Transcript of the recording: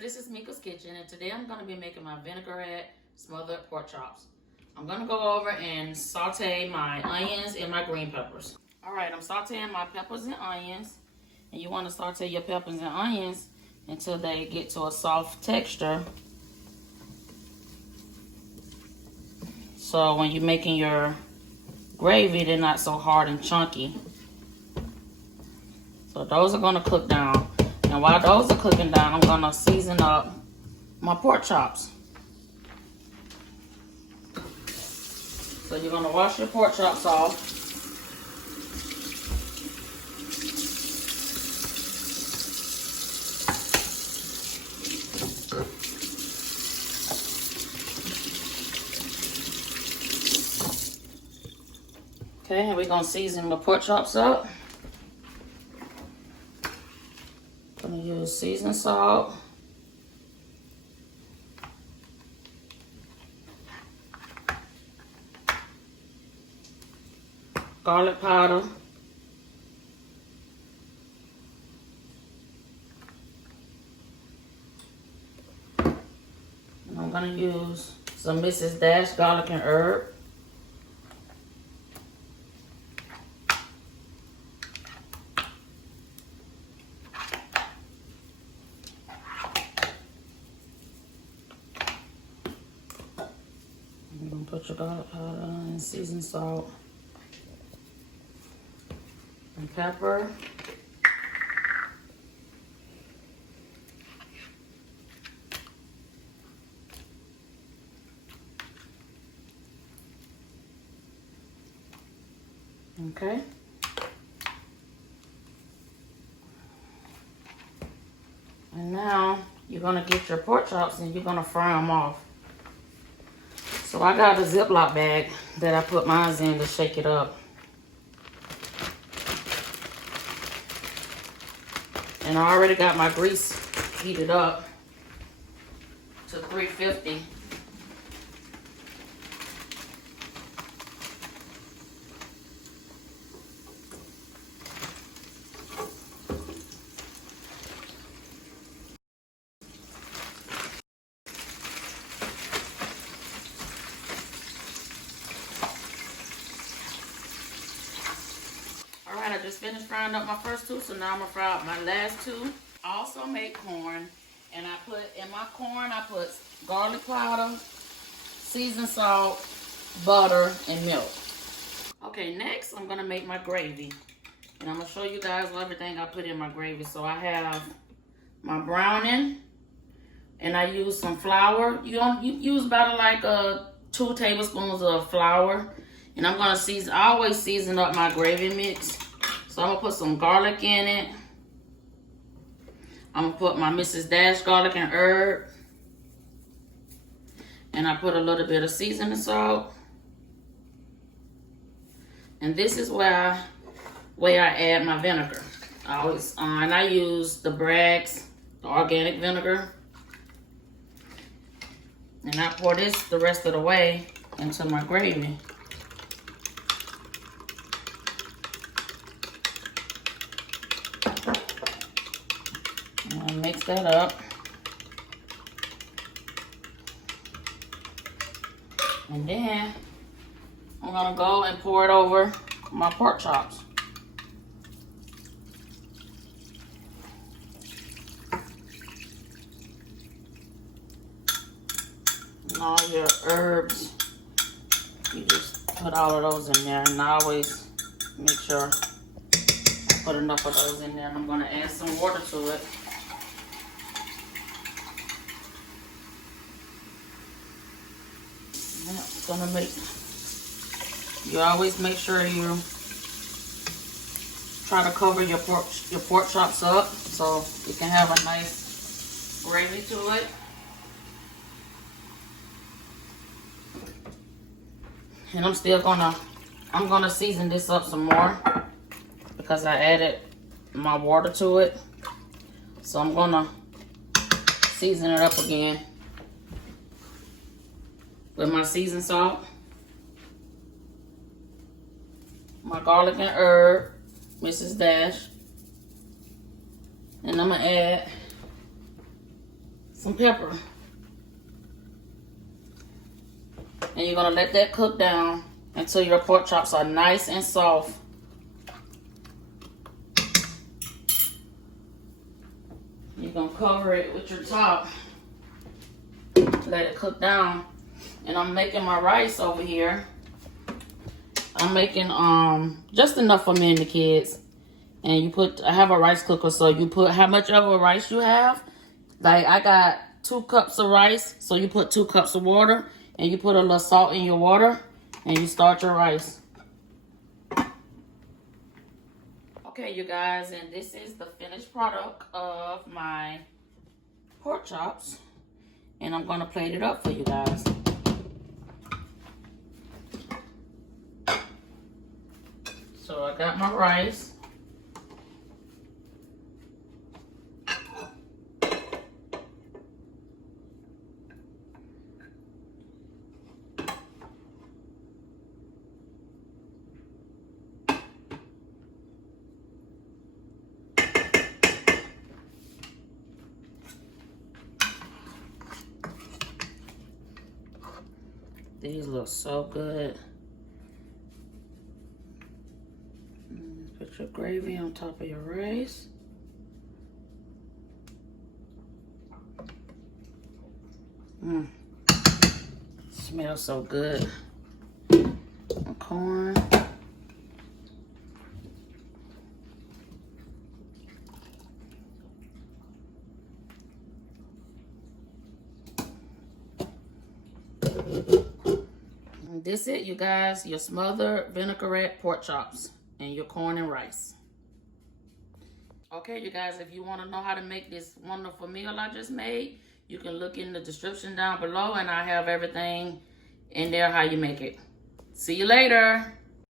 this is Mika's Kitchen, and today I'm going to be making my vinaigrette smothered pork chops. I'm going to go over and saute my onions and my green peppers. Alright, I'm sauteing my peppers and onions, and you want to saute your peppers and onions until they get to a soft texture. So when you're making your gravy, they're not so hard and chunky. So those are going to cook down. And while those are cooking down, I'm going to season up my pork chops. So you're going to wash your pork chops off. Okay, and we're going to season the pork chops up. I'm going to use seasoned salt. Garlic powder. And I'm going to use some Mrs. Dash garlic and herb. You're going to put your garlic powder and seasoned salt and pepper. Okay. And now you're going to get your pork chops and you're going to fry them off. So I got a Ziploc bag that I put mine in to shake it up. And I already got my grease heated up to 350. Alright, I just finished frying up my first two, so now I'm going to fry up my last two. I also make corn, and I put in my corn, I put garlic powder, seasoned salt, butter, and milk. Okay, next I'm going to make my gravy. And I'm going to show you guys everything I put in my gravy. So I have my browning, and I use some flour. You use about like 2 tablespoons of flour. And I'm going to season, I always season up my gravy mix. So I'm going to put some garlic in it. I'm going to put my Mrs. Dash garlic and herb. And I put a little bit of seasoning salt. And this is where I add my vinegar. And I use the Bragg's, the organic vinegar. And I pour this the rest of the way into my gravy. And mix that up. And then I'm gonna go and pour it over my pork chops. And all your herbs, you just put all of those in there. And I always make sure I put enough of those in there. And I'm gonna add some water to it. It's gonna make, you always make sure you try to cover your pork chops up so you can have a nice gravy to it. And I'm gonna season this up some more because I added my water to it. So I'm gonna season it up again with my seasoned salt, my garlic and herb, Mrs. Dash, and I'm gonna add some pepper. And you're gonna let that cook down until your pork chops are nice and soft. You're gonna cover it with your top. Let it cook down. And I'm making my rice over here. I'm making just enough for me and the kids. And I have a rice cooker, so you put how much of a rice you have. Like I got 2 cups of rice, so you put 2 cups of water, and you put a little salt in your water, and you start your rice. Okay, you guys, and this is the finished product of my pork chops, and I'm gonna plate it up for you guys. So I got my rice. These look so good. Put your gravy on top of your rice. Smells so good. And corn. And this it, you guys, your smothered vinaigrette pork chops and your corn and rice. Okay, you guys, if you want to know how to make this wonderful meal I just made, you can look in the description down below, and I have everything in there how you make it. See you later.